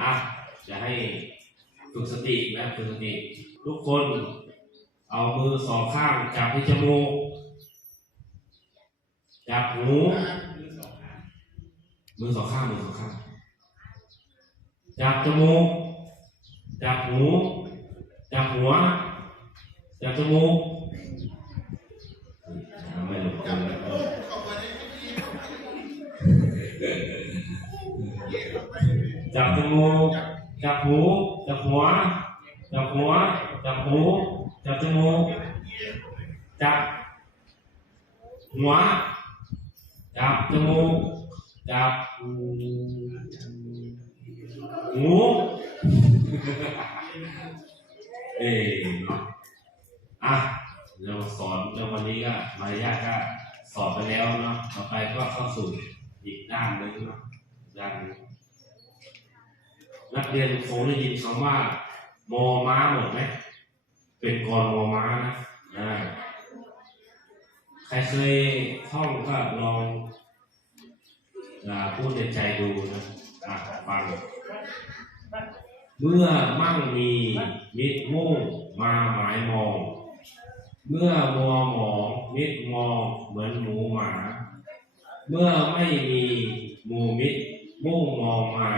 อะจะให้ฝึกสตินะฝึกสติ ทุกคนเอามือสองข้างจับที่จมูกจับหูมือสองข้างมือสองข้างจับจมูกจับหูจับหัวจับจมูกไม่หลุดกัน จับจมูกจับหูจับหัวจับหัวจับหูจับจมูกจับหัวจับจมูกจับหูเอออะเราสอนในวันนี้ก็มารยาทก็สอนไปแล้วเนาะต่อไปก็เข้าสู่อีกด้านหนึ่งเนาะด้านนึง นักเรียนคงได้ยินคำว่ามอม้าหมดไหมเป็นกรมอม้านะอ่าใครเคยท่องก็ลองพูดในใจดูนะอะฟังเมื่อมั่งมีมิตรมุ่งมาหมายมอง เมื่อมัวหมองมิตรมองเหมือนหมูหมา เมื่อไม่มีหมูมิตรมุ่งมองมา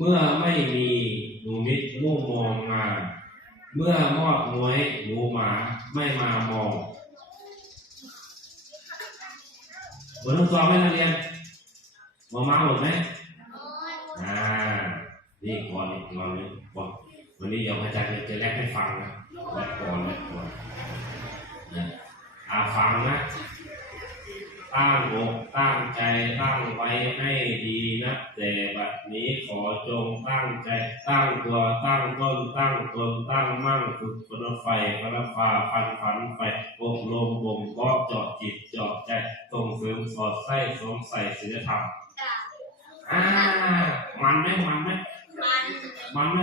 เมื่อไม่มีหมูมิตรมุ่งมองมา เมื่อมอดมวยหมูหมาไม่มามองบนทดสอบไหมนักเรียนมอมาหมดไหมอ่านี่ก่อนอีกก่อนเลยก่อนวันนี้เดี๋ยวอาจารย์จะแลกให้ฟังนะแลกก่อนแลกก่อนนะอ่าฟังนะ ตั้งอกตั้งใจตั้งไว้ให้ดีนะแต่บัดนี้ขอจงตั้งใจตั้งตัวตั้งต้นตั้งตนตั้งมั่งฝึกฝนไฟพระฟ้าฟันฝันไฟอบรมบ่มเพาะเจาะจิตเจาะใจส่งเสริมสอดไส้สวมใส่ศีลธรรมอ่ามันไหมมันไหมมันมันไหม